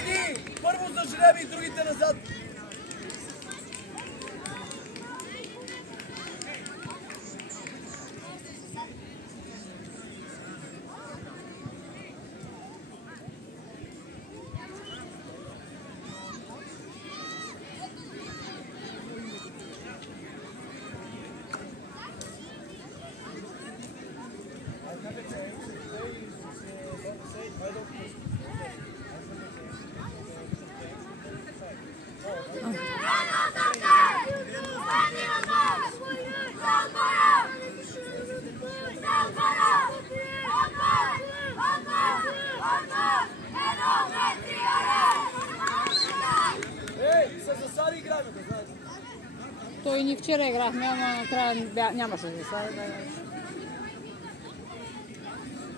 Георги! Първо за жреби и другите назад. Той ни вчера играхме, ама накрая нямаше да се.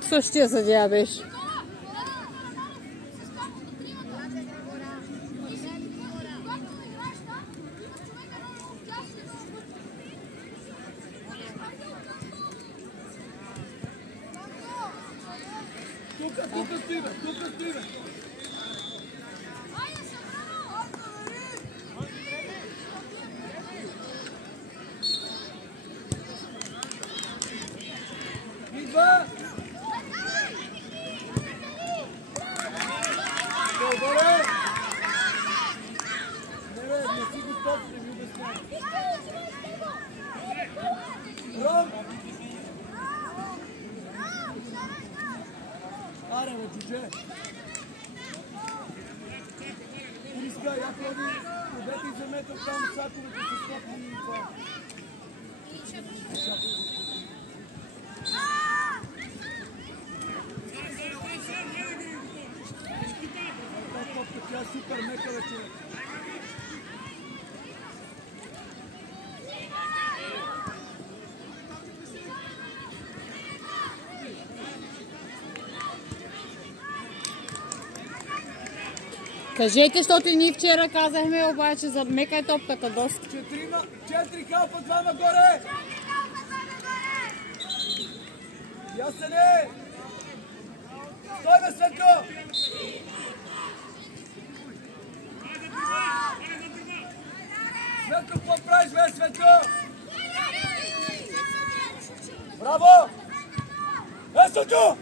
Същия съдия беше. Тук стоиме, тук стоиме. Идва! Добре! Не си готов, не ми обясня. Ром! Аре, бе, чуче! Приска, я ходи, обете и заметам там саковете с топли и това. Тя е супер мека, бе, човек. Кажете, защото и ние вчера казахме, обаче за мека е топката доста. 4 халпа, 2 нагоре! Ясене! Стой, бе, Светко! Светко, какво правиш, бе, Светко? Браво! Светко!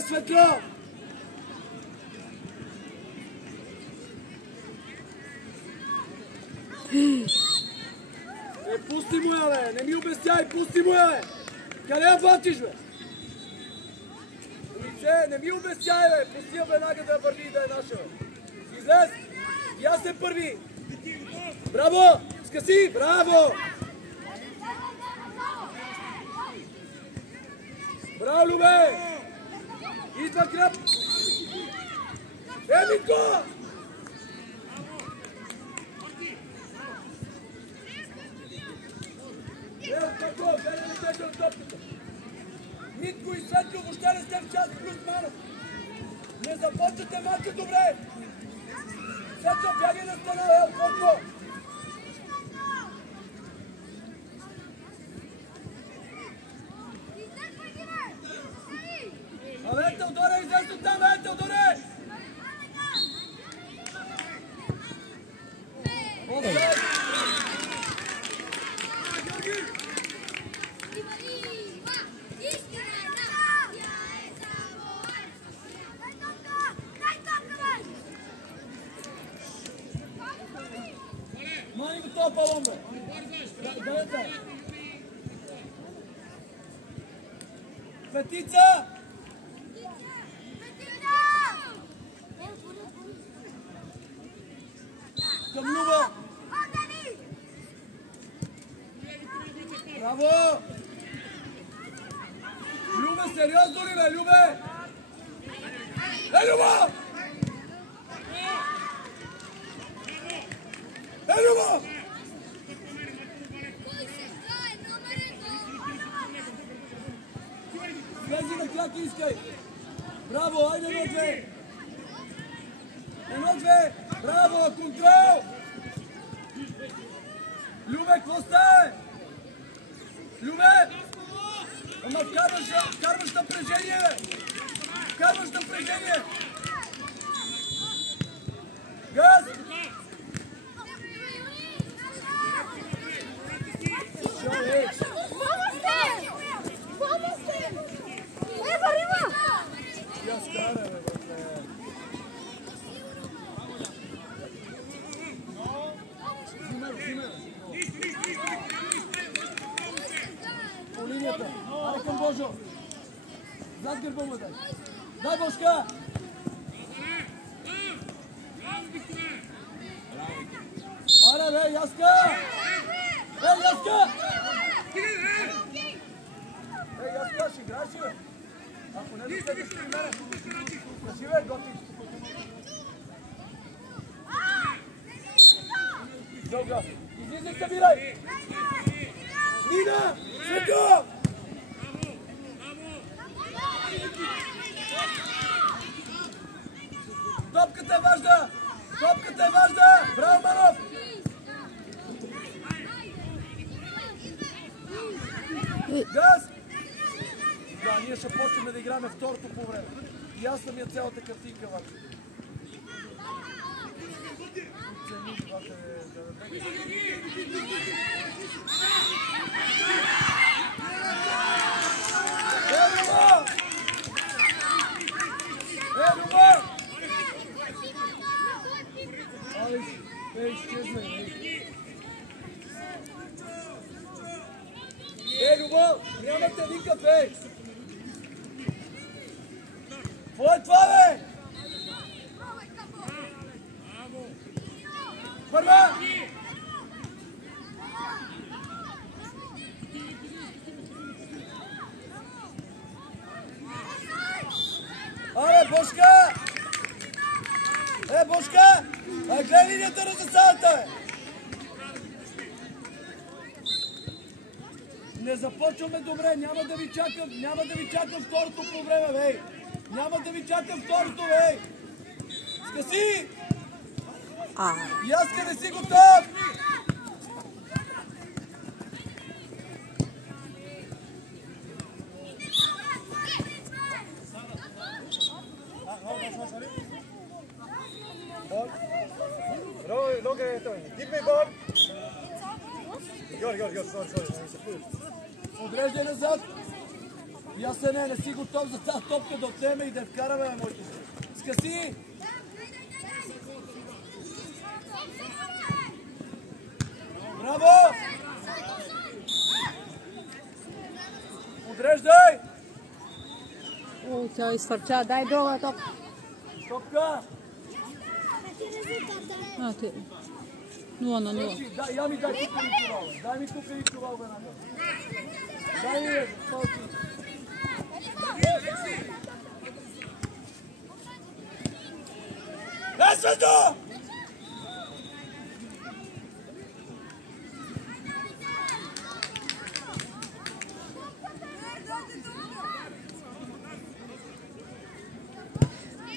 Светло! Пусти му я, бе! Не ми обясняй, пусти му я, бе! Къде я влачиш, бе? Лице, не ми обясняй, бе! Пусти я веднага да върви и да е наша, бе! Излез! И аз се първи! Браво! Скъси! Браво! Браво, Любе! Идва кръп! Митко! Митко и Светло, въобще не сте в част плюс манов. Не започвате мача добре. Светло, бягай на стена, Фотко! Абе, Теодоре, излез от там, бе, Теодоре! Мани го това балон, бе! Дайте! Петица! Към Люба! Браво! Любе, сериозно ли, бе, Любе? как искай. Браво, айде едно-две. Едно-две. Браво, контрол. Любе, какво става? Любе! Ама вкарваш напрежение, бе! Вкарваш напрежение! Газ! По линията. Аре към Божо. Зад гърба му дай. Дай Божка! Аре бе, Яска! Яска! Яска, ще играеш ли? Ако не достатъчно при мене. Кажи бе, готви. Дълга. Излизай, събирай! Нина! Свето! Топката е важна! Топката е важна! Браво, Манов! Газ! Да, ние ще почнем да играме второто по време. И аз съм я цялата картинка, вака. Любов, няма те вика, бе! Какво е това, бе? Първа! Аре, Бошка! Бошка! Гледай линията на засадата, бе! Не започваме добре, няма да ви чакам второто по време, бе! Няма да ви чакам второто, бе! Скъси! Яска, не си готов! Give me ball. Sorry. Отреждай назад. Ясен не си готов за тази топка да отнеме и да вкараме на моите си. Скъси! Браво! Отреждай! Тя изфърча. Дай друга топка. Топка! 0-0. Я ми дай тук и чувал. Дай ми тук и чувал, бе, нага. Дай ми, Салки. Свето!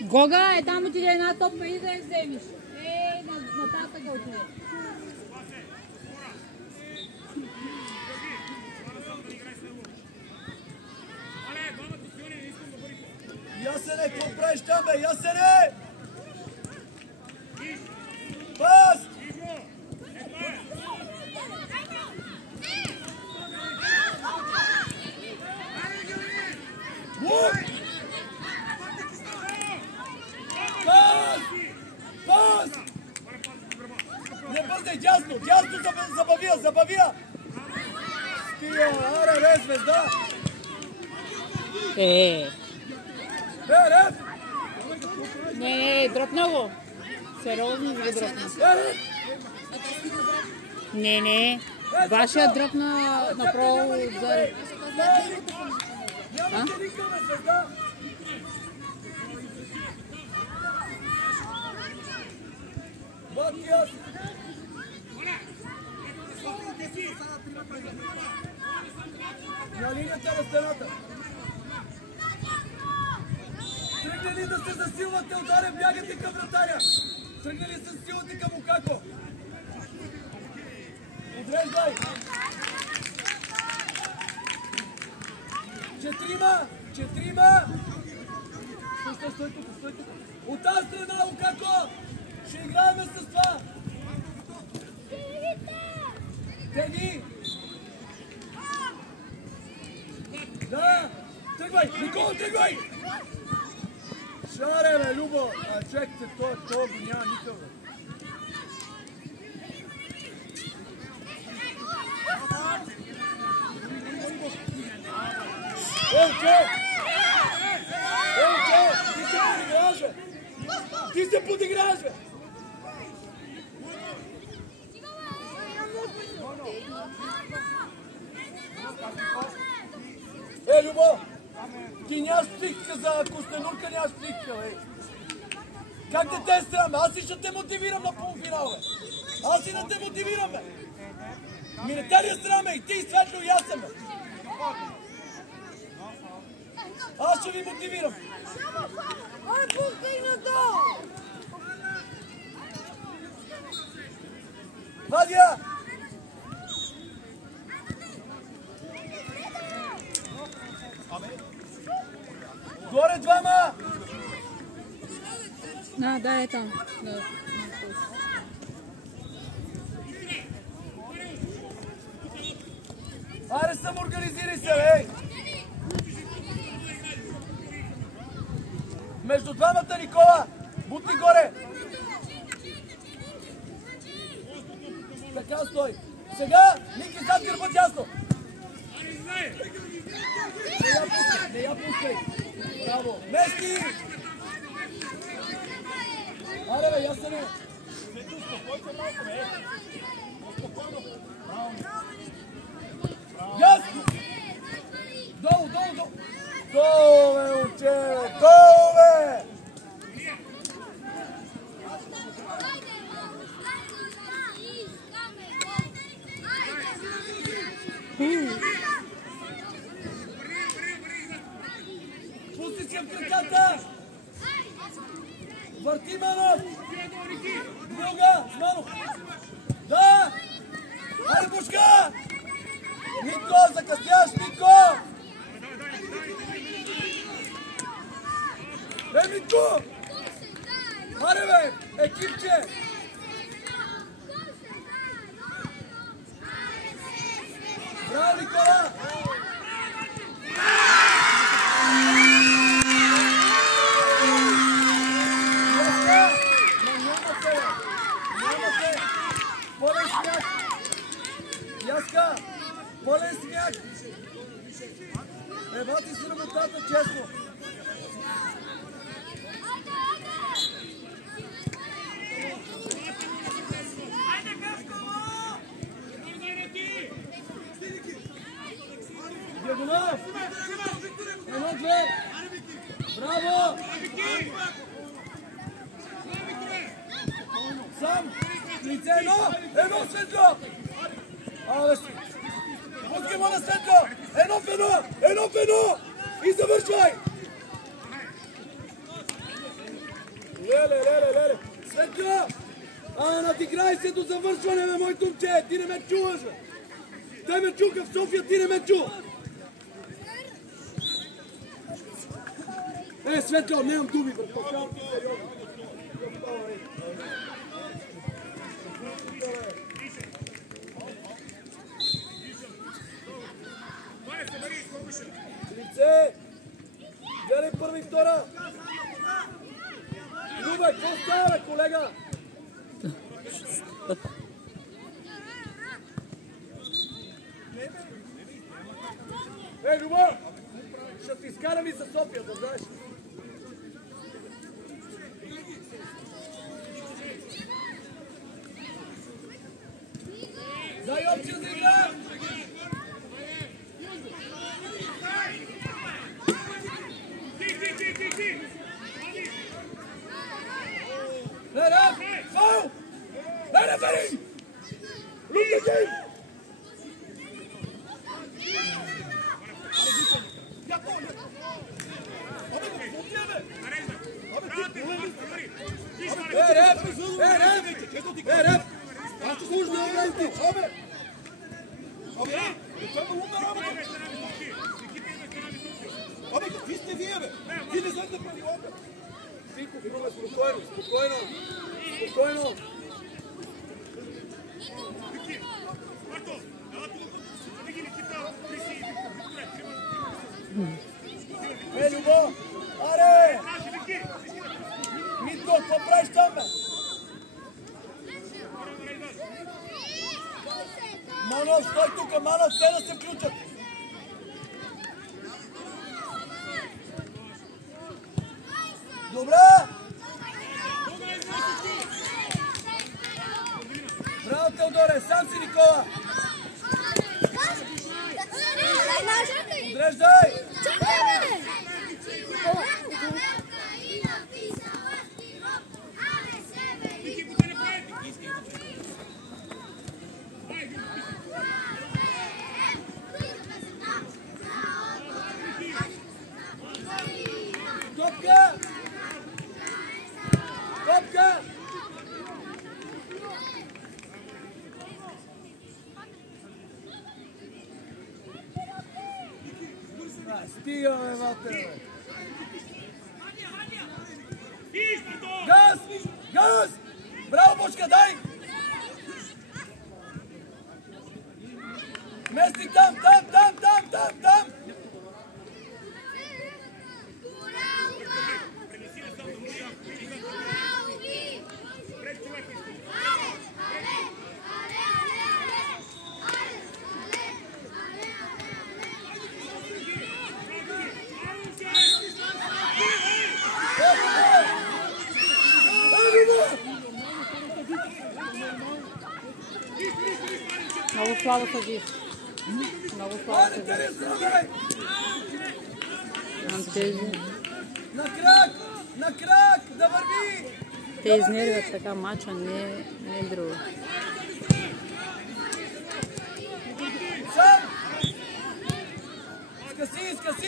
Гога, там отиде една топка и да я вземеш. Нататък отиде. Ясене, какво правиш там, бе? Ясене! Пас! Пас! Не бързай, дясно забавя! Стига, аре, бе, звезда! Бе, реф! Не, дръпна го. Сериозно го дръпна. Не. Вашия дръпна направо отзади. Няма те викаме, звезда! Батиас! На линията на стената! ли да се засилвате отдоле, бягате към вратаря. Тръгнали се засилвате към Лукако. Подреждай. 4. Стой тук. От тази страна, Лукако. Ще играем с това. Теги. Да. Тръгвай. Никола, тръгвай. Шаре, бе, Любо. Чекайте, това го няма никъв. Елче! Ти се подиграваш, бе! Любо! Ти нямаш психика за Костенурка, нямаш психика, бе! Как не те срам, бе? Аз и ще те мотивирам на полуфинал, бе! Аз и да те мотивирам, бе! Ми не те ли срам, бе? И ти, Светло, и аз съм, бе! Аз ще ви мотивирам! Ой, пускай на то! Вадя! Горе двама! Да, е там. Да. Аре, самоорганизирай се, бе! Между двамата, Никола! Бутни горе! Така стой! Сега, Ники, зад гърба тясно! Не я пускай! Браво! Мести! Аре, бе, ясане! Ясно! Долу! Долу, бе, момче, бе! Долу, бе! Пусти се в краката! Върти, Манов! Друга! Манов! Да! Айде, Бушка! Нико, закъсняш, Нико! Нико! Аре, бе! Екипче! Браво, Никола! Полен сняг! Яска! Полен сняг! Бати си работата, честно! Диагонал! Едно-две! Браво! Сам! Лице едно Светло! Абе си! Пускай му на Светло! Едно в едно! И завършвай! Леле! Светло! Надиграй се до завършване, бе, моето момче! Ти не ме чуваш, бе! Те ме чуха в София, ти не ме чу! Светло, нямам думи, брат! Лице! Гледай първа и втора! Любе, какво става, бе, колега? Любо! Ще ти изкарам и за София, да знаеш. Дай опция за игра! Фаул! Рефери! Look the game! Rep! Аз ще служи да играете! Абе! Абе! Това е лунна работа! Абе, какви сте вие, бе? Вие не знаете правилата! Финко, Финко, спокойно, спокойно! Спокойно! Любо! Аре! Митко, какво правиш там, бе? Манов, стой тука, Манов, те да се включат! Добре! Браво, Теодоре, сам си, Никола! Подреждай! Топка! Топка! Стига, бе, Валтер! Газ! Газ! Браво, Бочка, дай! Мести там! Много слабо съдиш. Много слабо съдиш. На крак, да върви! Те изнервят така мача, не е друго. Сам! Скъси!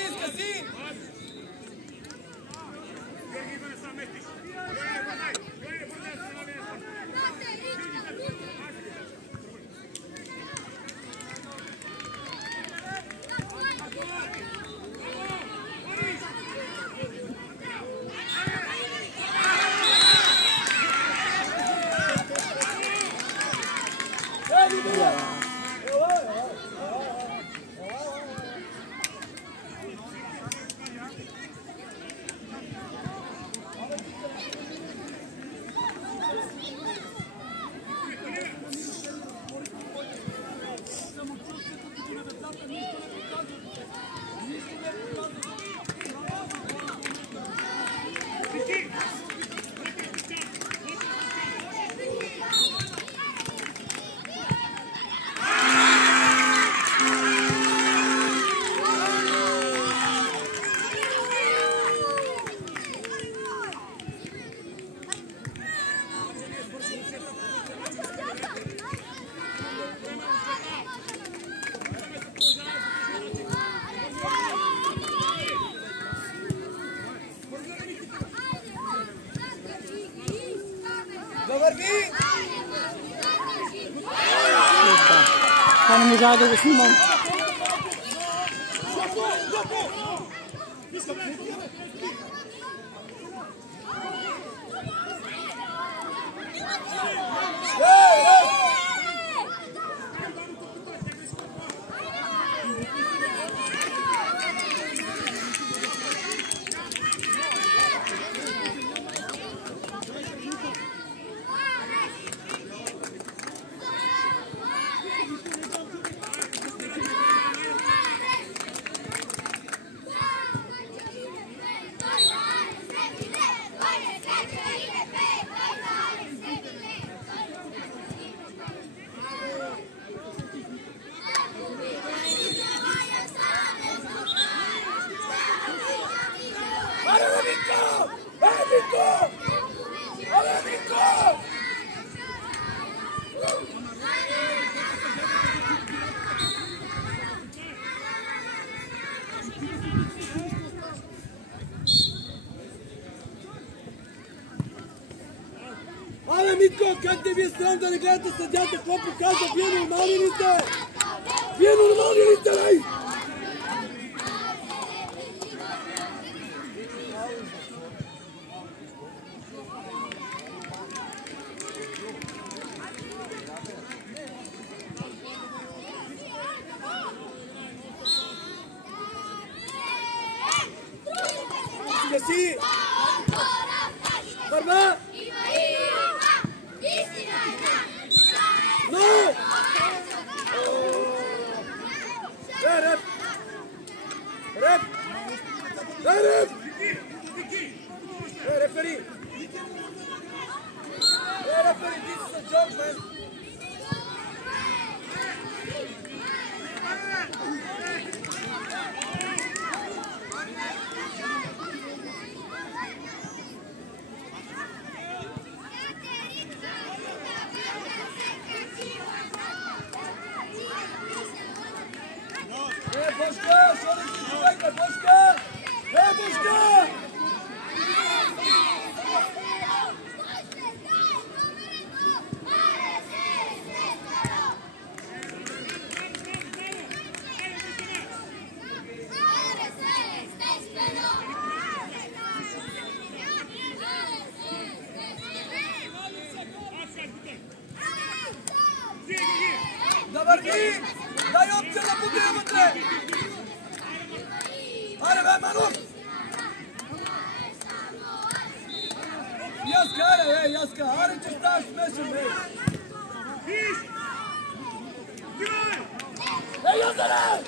Това не можа да го снимам. Абе, Митко, как те ви е срам да не гледате съдята, какво показва? Вие нормални ли сте? Вие нормални ли сте, бей? Си! Върна! Но! Реп! Реп! Реп! Рефери! Рефери, this is a joke, man! Boška, što ne ti čuvajte, Boška! Boška! Да върви! Дай опция да побия вътре! Аре бе, Манов! Яска, аре бе, Яска! Аре, че ставаш смешен, бе! Язаре!